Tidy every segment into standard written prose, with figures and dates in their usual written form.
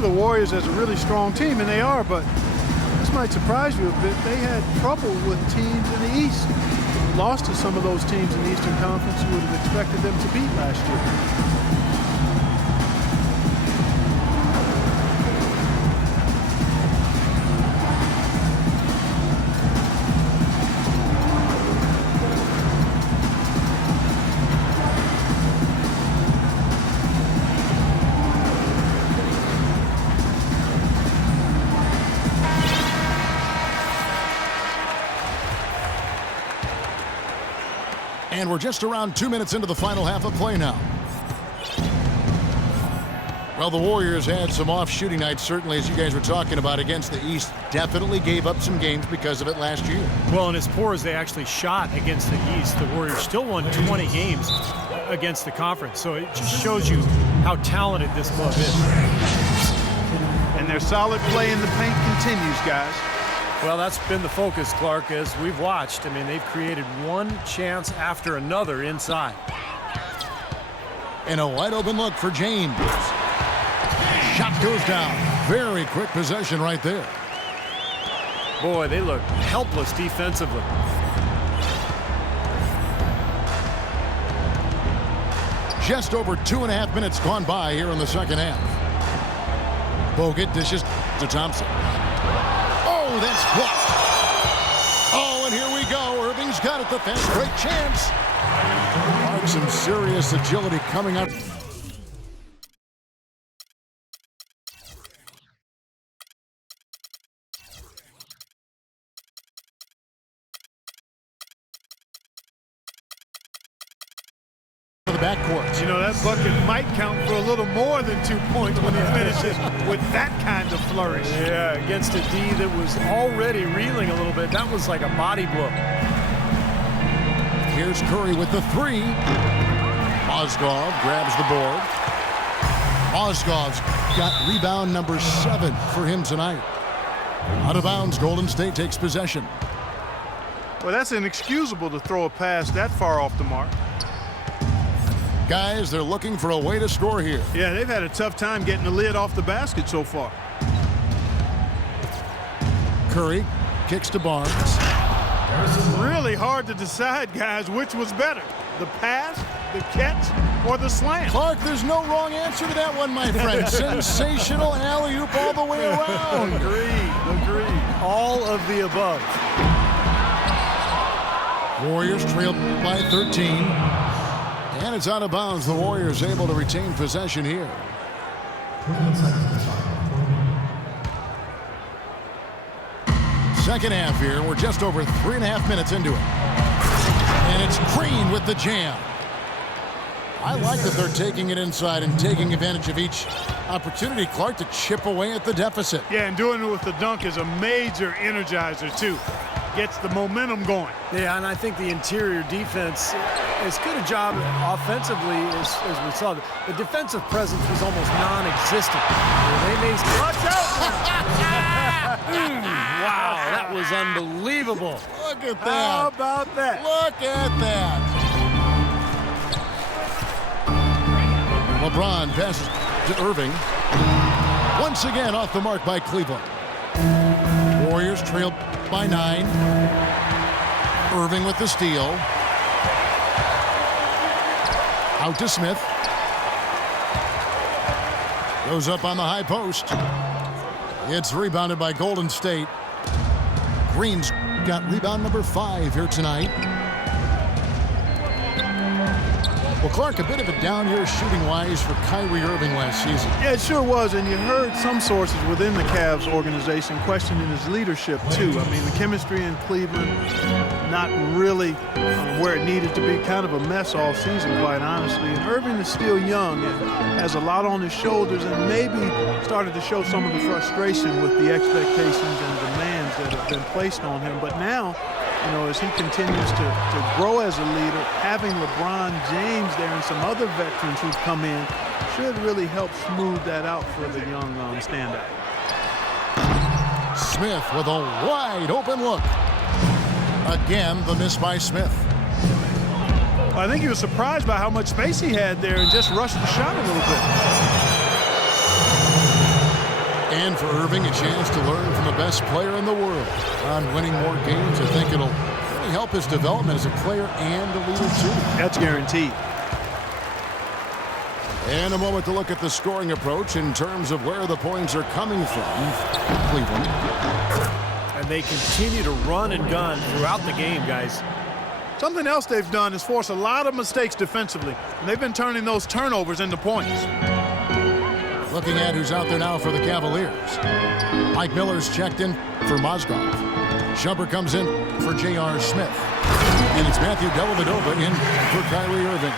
The Warriors as a really strong team, and they are, but this might surprise you a bit. They had trouble with teams in the East. Lost to some of those teams in the Eastern Conference you would have expected them to beat last year. And we're just around 2 minutes into the final half of play now. Well, the Warriors had some off shooting nights, certainly, as you guys were talking about, against the East. Definitely gave up some games because of it last year. Well, and as poor as they actually shot against the East, the Warriors still won 20 games against the conference. So it just shows you how talented this club is. And their solid play in the paint continues, guys. Well, that's been the focus, Clark, as we've watched. I mean, they've created one chance after another inside. And a wide open look for James. Shot goes down. Very quick possession right there. Boy, they look helpless defensively. Just over 2.5 minutes gone by here in the second half. Bogut dishes to Thompson. Oh, that's blocked. Oh, and here we go. Irving's got it. The fence. Great chance. Some serious agility coming up. The backcourt. You know, that bucket might count for a little more than 2 points when he finishes with that kind of flourish. Yeah, against a D that was already reeling a little bit. That was like a body blow. Here's Curry with the three. Mozgov grabs the board. Mozgov's got rebound number 7 for him tonight. Out of bounds, Golden State takes possession. Well, that's inexcusable to throw a pass that far off the mark. Guys, they're looking for a way to score here. Yeah, they've had a tough time getting the lid off the basket so far. Curry kicks to Barnes. It's really hard to decide, guys, which was better, the pass, the catch, or the slam. Clark, there's no wrong answer to that one, my friend. Sensational alley-oop all the way around. Agreed. All of the above. Warriors trailed by 13. And it's out of bounds. The Warriors able to retain possession here. Second half here. We're just over 3.5 minutes into it. And it's Green with the jam. I like that they're taking it inside and taking advantage of each opportunity, Clark, to chip away at the deficit. Yeah, and doing it with the dunk is a major energizer, too. Gets the momentum going. Yeah, and I think the interior defense, as good a job offensively as we saw. The defensive presence was almost non-existent. They made watch out! Wow, that was unbelievable. Look at that. How about that? Look at that. LeBron passes to Irving. Once again off the mark by Cleveland. Warriors trailed by 9. Irving with the steal. Out to Smith. Goes up on the high post. It's rebounded by Golden State. Green's got rebound number 5 here tonight. Well, Clark, a bit of a down year shooting-wise for Kyrie Irving last season. Yeah, it sure was, and you heard some sources within the Cavs organization questioning his leadership, too. I mean, the chemistry in Cleveland, not really where it needed to be. Kind of a mess all season, quite honestly. And Irving is still young and has a lot on his shoulders and maybe started to show some of the frustration with the expectations and demands that have been placed on him. But now, you know, as he continues to grow as a leader, having LeBron James there and some other veterans who've come in should really help smooth that out for the young standout. Smith with a wide open look. Again, the miss by Smith. I think he was surprised by how much space he had there and just rushed the shot a little bit. Irving a chance to learn from the best player in the world on winning more games. I think it'll really help his development as a player and a leader, too. That's guaranteed. And a moment to look at the scoring approach in terms of where the points are coming from. Cleveland. And they continue to run and gun throughout the game, guys. Something else they've done is force a lot of mistakes defensively, and they've been turning those turnovers into points. Looking at who's out there now for the Cavaliers. Mike Miller's checked in for Mozgov. Shumpert comes in for J.R. Smith. And it's Matthew Dellavedova in for Kyrie Irving.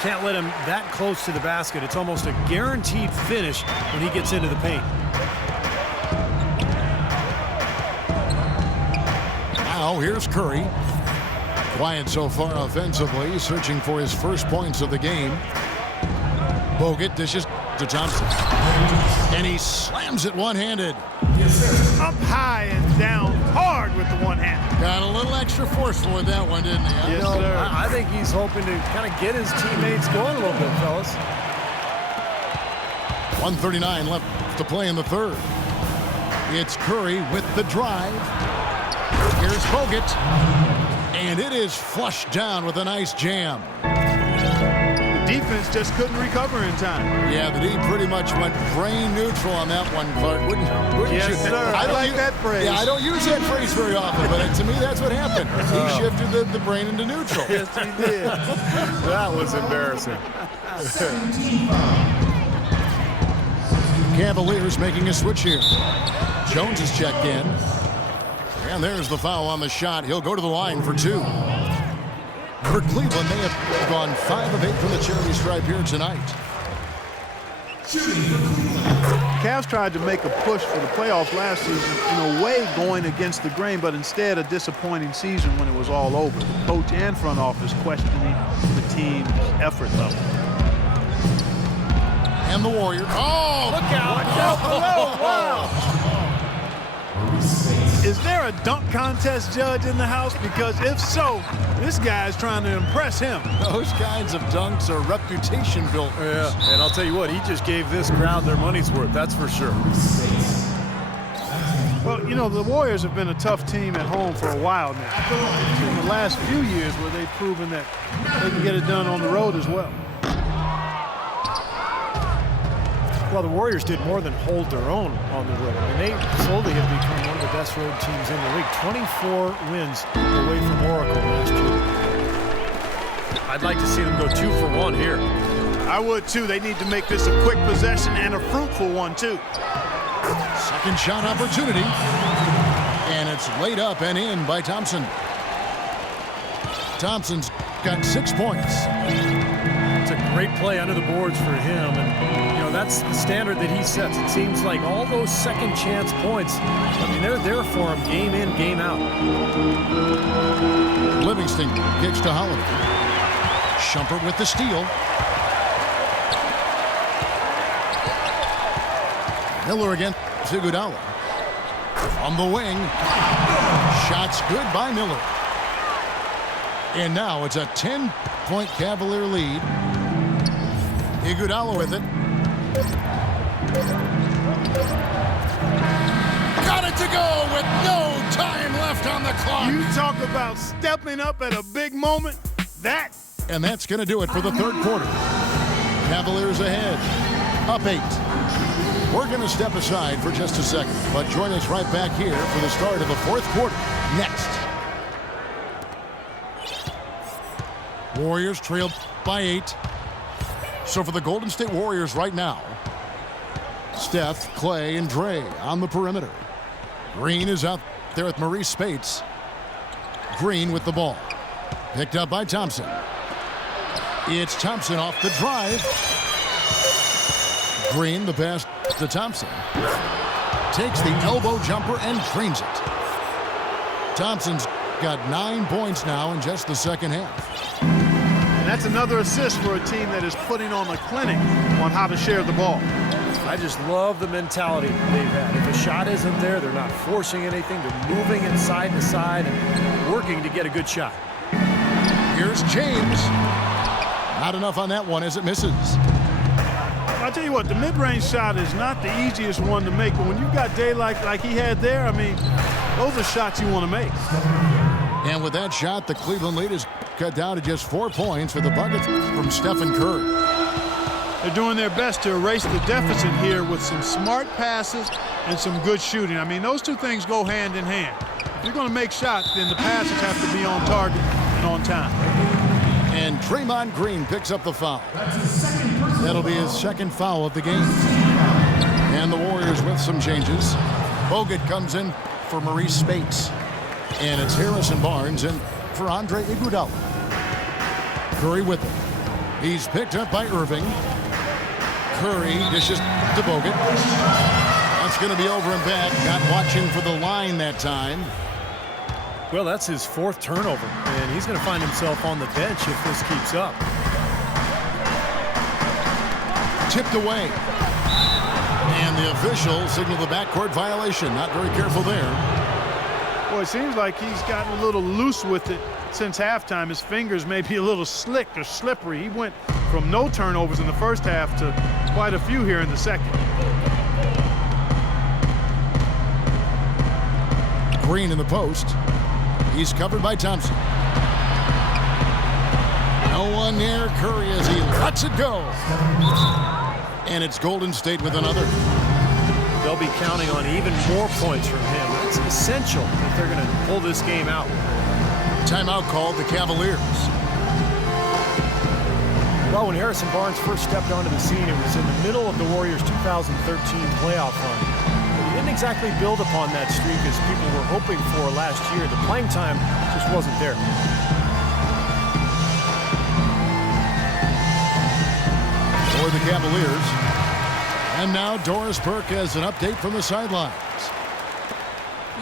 Can't let him that close to the basket. It's almost a guaranteed finish when he gets into the paint. Now here's Curry. Quiet so far offensively, searching for his first points of the game. Bogut dishes to Thompson. And he slams it one-handed. Up high and down hard with the one hand. Got a little extra forceful with that one, didn't he? Yes, sir. I think he's hoping to kind of get his teammates going a little bit, fellas. 1:39 left to play in the third. It's Curry with the drive. Here's Bogut. And it is flushed down with a nice jam. Defense just couldn't recover in time. Yeah, the D pretty much went brain neutral on that one, Clark. Wouldn't Yes, you? sir. I like that phrase. Yeah, I don't use that phrase very often, but to me that's what happened. He shifted the brain into neutral. Yes, he did. That was embarrassing. Cavaliers making a switch here. Jones is checked in. And there's the foul on the shot. He'll go to the line for two. For Cleveland, they have gone 5 of 8 from the charity stripe here tonight. Cavs tried to make a push for the playoffs last season, in a way going against the grain, but instead a disappointing season when it was all over. The coach and front office questioning the team's effort level. And the Warriors. Oh! Look out! Watch out below! Wow! Is there a dunk contest judge in the house? Because if so, this guy's trying to impress him. Those kinds of dunks are reputation built. Yeah, and I'll tell you what, he just gave this crowd their money's worth, that's for sure. Well, you know, the Warriors have been a tough team at home for a while now. In the last few years where they've proven that they can get it done on the road as well. Well, the Warriors did more than hold their own on the road. I mean, they slowly have become one of the best road teams in the league. 24 wins away from Oracle last year. I'd like to see them go 2 for 1 here. I would too. They need to make this a quick possession and a fruitful one too. Second shot opportunity. And it's laid up and in by Thompson. Thompson's got 6 points. It's a great play under the boards for him, and you know that's the standard that he sets. It seems like all those second chance points, I mean, they're there for him game in, game out. Livingston kicks to Holiday. Shumpert with the steal. Miller again to Iguodala. On the wing. Shots good by Miller. And now it's a 10-point Cavalier lead. Iguodala with it. Got it to go with no time left on the clock. You talk about stepping up at a big moment. And that's going to do it for the third quarter. Cavaliers ahead. Up 8. We're going to step aside for just a second, but join us right back here for the start of the fourth quarter next. Warriors trailed by 8. So for the Golden State Warriors right now, Steph, Clay, and Dre on the perimeter. Green is out there with Maurice Spates. Green with the ball. Picked up by Thompson. It's Thompson off the drive. Green, the pass to Thompson. Takes the elbow jumper and drains it. Thompson's got 9 points now in just the second half. And that's another assist for a team that is putting on a clinic on how to share the ball. I just love the mentality they've had. If a shot isn't there, they're not forcing anything. They're moving it side to side and working to get a good shot. Here's James. Not enough on that one as it misses. I I'll tell you what, the mid-range shot is not the easiest one to make, but when you've got daylight like he had there, I mean, those are shots you want to make. And with that shot, the Cleveland lead is cut down to just 4 points with the bucket from Stephen Curry. They're doing their best to erase the deficit here with some smart passes and some good shooting. I mean, those two things go hand in hand. If you're going to make shots, then the passes have to be on target and on time. And Draymond Green picks up the foul. That'll be his second foul of the game. And the Warriors with some changes. Bogut comes in for Maurice Spates. And it's Harrison Barnes in for Andre Iguodala. Curry with him. He's picked up by Irving. Curry dishes to Bogut. That's going to be over and back. Not watching for the line that time. Well, that's his 4th turnover, and he's going to find himself on the bench if this keeps up. Tipped away. And the official signaled the backcourt violation. Not very careful there. Well, it seems like he's gotten a little loose with it since halftime. His fingers may be a little slick or slippery. He went from no turnovers in the first half to quite a few here in the second. Green in the post. He's covered by Thompson. No one near Curry as he lets it go. And it's Golden State with another. They'll be counting on even more points from him. It's essential if they're going to pull this game out. Timeout called the Cavaliers. Well, when Harrison Barnes first stepped onto the scene, it was in the middle of the Warriors' 2013 playoff run. He didn't exactly build upon that streak as people were hoping for last year. The playing time just wasn't there. For the Cavaliers. And now Doris Burke has an update from the sidelines.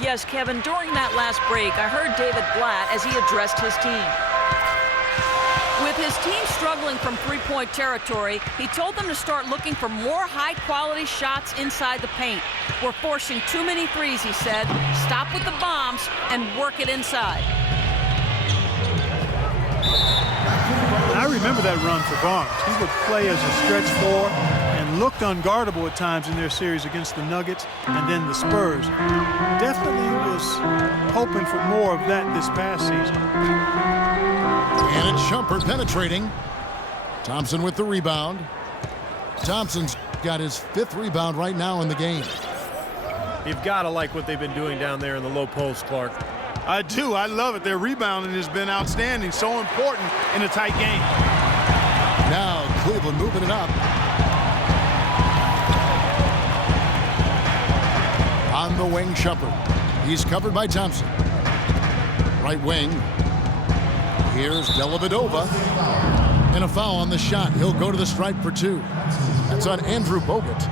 Yes, Kevin, during that last break, I heard David Blatt as he addressed his team. With his team struggling from three-point territory, he told them to start looking for more high-quality shots inside the paint. We're forcing too many threes, he said. Stop with the bombs and work it inside. I remember that run for Barnes. He would play as a stretch four and looked unguardable at times in their series against the Nuggets and then the Spurs. Definitely was hoping for more of that this past season. And it's Shumpert penetrating. Thompson with the rebound. Thompson's got his 5th rebound right now in the game. You've got to like what they've been doing down there in the low post, Clark. I do. I love it. Their rebounding has been outstanding. So important in a tight game. Now Cleveland moving it up. On the wing, Shumpert. He's covered by Thompson. Right wing. Here's Dellavedova. And a foul on the shot. He'll go to the stripe for 2. That's on Andrew Bogut.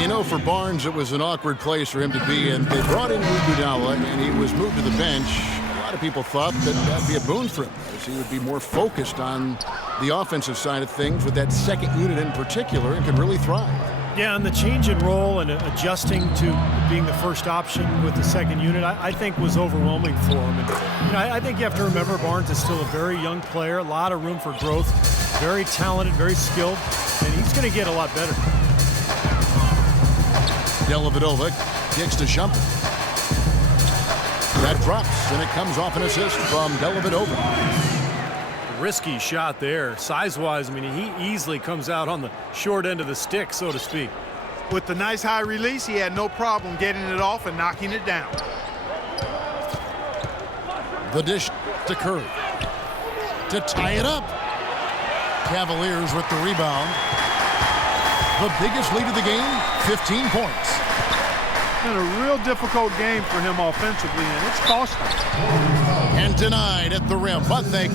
You know, for Barnes, it was an awkward place for him to be, and they brought in Iguodala, and he was moved to the bench. A lot of people thought that that'd be a boon for him, as he would be more focused on the offensive side of things with that second unit in particular and could really thrive. Yeah, and the change in role and adjusting to being the first option with the second unit, I think was overwhelming for him. And, you know, I think you have to remember Barnes is still a very young player, a lot of room for growth, very talented, very skilled, and he's going to get a lot better. Dellavedova kicks to Shumpert. That drops, and it comes off an assist from Dellavedova. Risky shot there. Size-wise, I mean, he easily comes out on the short end of the stick, so to speak. With the nice high release, he had no problem getting it off and knocking it down. The dish to Curry. To tie it up. Cavaliers with the rebound. The biggest lead of the game, 15 points. Been a real difficult game for him offensively, and it's cost him. And denied at the rim, but they call